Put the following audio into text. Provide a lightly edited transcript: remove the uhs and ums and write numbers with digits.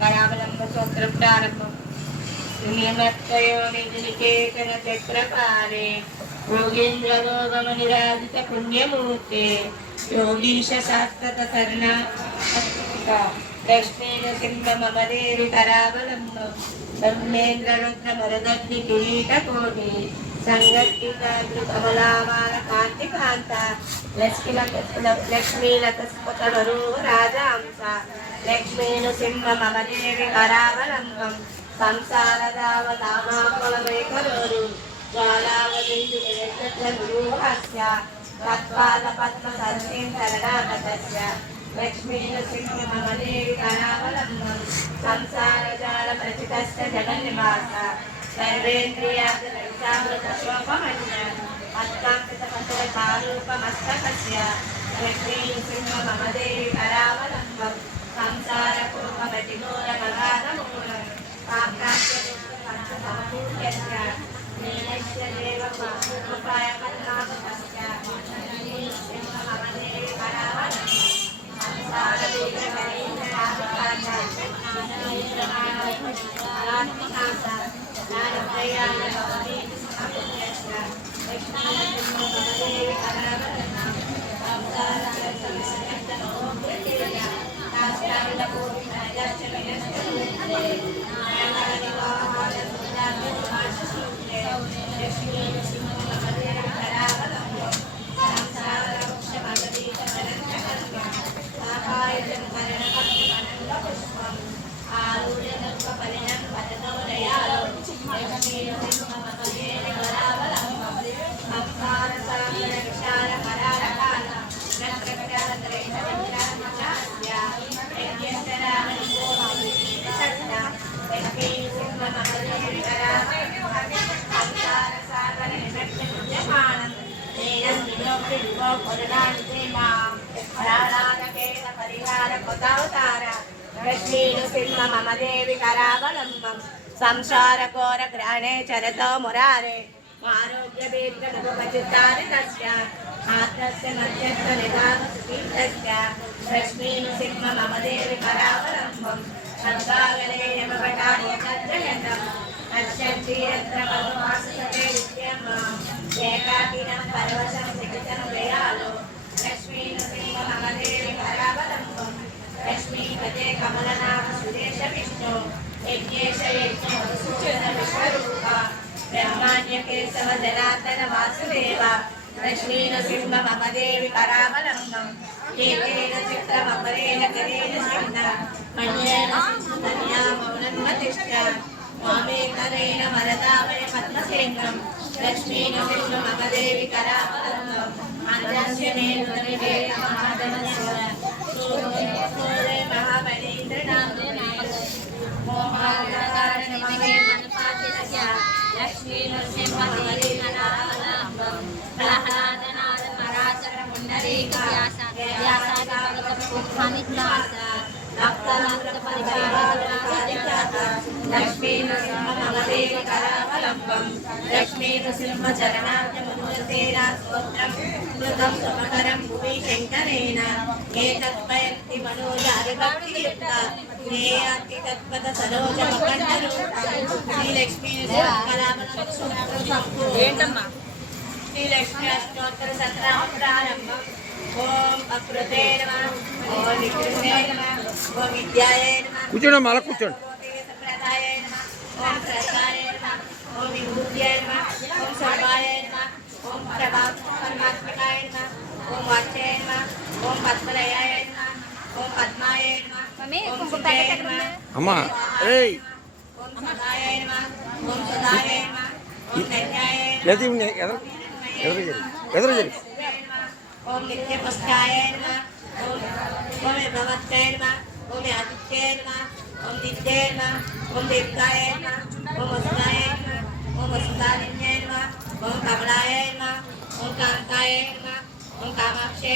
करावलंबसूत्र प्रारंभम् नियमत्रयोनिकेतन चक्रपाले योगेन्द्रगोगमनिराजित पुण्यमूर्ते योगीश शास्त्रत शरणा लक्ष्मीनृसिंहमदेवि करावलम्बम् ब्रह्मेन्द्ररुद्रमरदग्नि किरीटकोटि संगीतामलामाल कांतिकांता लक्ष्मीलतस्पतवरूह राजांस लक्ष्मीनृसिंहमदेवि करावलम्बम् संसारदावदामाकुलवैकरोरु ज्वालावदिन्दुनिरञ्जनगुरुहस्य तत्पादपद्मसरसिं शरणागतस्य लक्ष्मीनृसिंहमदेवि करावलम्बम् संसारजालप्रचितस्य जगन्निवास सर्वेन्द्रियादिरक्षामृतशोभमन्य अत्कान्तितपत्रकारूपमस्तकस्य लक्ष्मीनृसिंहमदेवि करावलम्बम् संसारपूर्वमतिघोरमगाधमूलम् पाप्राप्यस्य नीलस्य देवपायपद्मापतस्य लक्ष्मीनृसिंहमदेवि करावलम्बम् लक्ष्मीनृसिंहमदेवि करावलम्बम् संसारघोरग्रहणे चरतो मुरारे आरोग्यभीत्रमुपचित्तारितस्य आत्मस्य मध्यस्थ निधानसुखीतस्य लक्ष्मीनृसिंहमदेवि करावलम्बम् सद्भागले यमपटार्यतज्जयन्तम् अश्यन्तीरत्रमधुमासते विद्यमाम् एकाकिनं परवशं सिकितं दयालो लक्ष्मीनृसिंहमदेवि करावलम्बम् लक्ष्मीपते कमलनाथ सुरेश विष्णु यज्ञेश यज्ञ मधुसूदन विश्वरूपा ब्रह्माण्य केशव जनार्दन वासुदेव लक्ष्मीनृसिंहमदेवि करावलम्बम् एकेन चित्रमपरेण करेण सिंह मण्येन सिंहधन्या मौनन्वतिष्ठ वामेकरेण वरदावय पद्मसेन्द्रम् लक्ष्मीनृसिंहमदेवि करावलम्बम् अञ्जस्य नेत्रनिवेद महाधनस्य लक्ष्मीनृसिंहमदेवि करावलम्बम् प्रह्लादनाद पराशर पुण्डरीक लक्ष्मीनृसिंहमदेवि करावलम्बम् लक्ष्मीनृसिंहचरणार्चमुद्रसेना स्तोत्रम् कृतं सुमकरं भुवि शङ्करेण एतत्पयन्ति मनोजारिभक्तियुक्ता ज्ञेयान्ति तत्पद सरोजमकण्ठरूपा श्रीलक्ष्मीनृसिंहकरावलम्बं सूत्रं सम्पूर्णम् श्रीलक्ष्मी अष्टोत्तर सत्रः प्रारम्भम् ओम अकृते नमः ओम विकृते नमः ओम विद्याय नमः కూర్చోండి అలా కూర్చోండి संप्रदाय नमः ओम प्रसाय नमः ओम विभूत्याय नमः ओम सर्वाय नमः ओम परमात्मकाय नमः ओम वाच्याय नमः ओम पद्मलयाय नमः ओम पद्माय नमः ओम सुताय नमः అమ్మా ఏయ్ ओम सदाय नमः ओम सदाय नमः ओम धन्याय లేది ఎదురు ఎదురు ఎదురు ओम नित्य पुष्टाय नमः ओम भगवत्याय नमः ओम आदित्याय नमः ओम नित्याय नमः ओम देवकाय नमः ओम वसुदाय नमः ओम वसुदालिन्याय नमः ओम कमलाय नमः ओम कांताय नमः ओम कामाक्षाय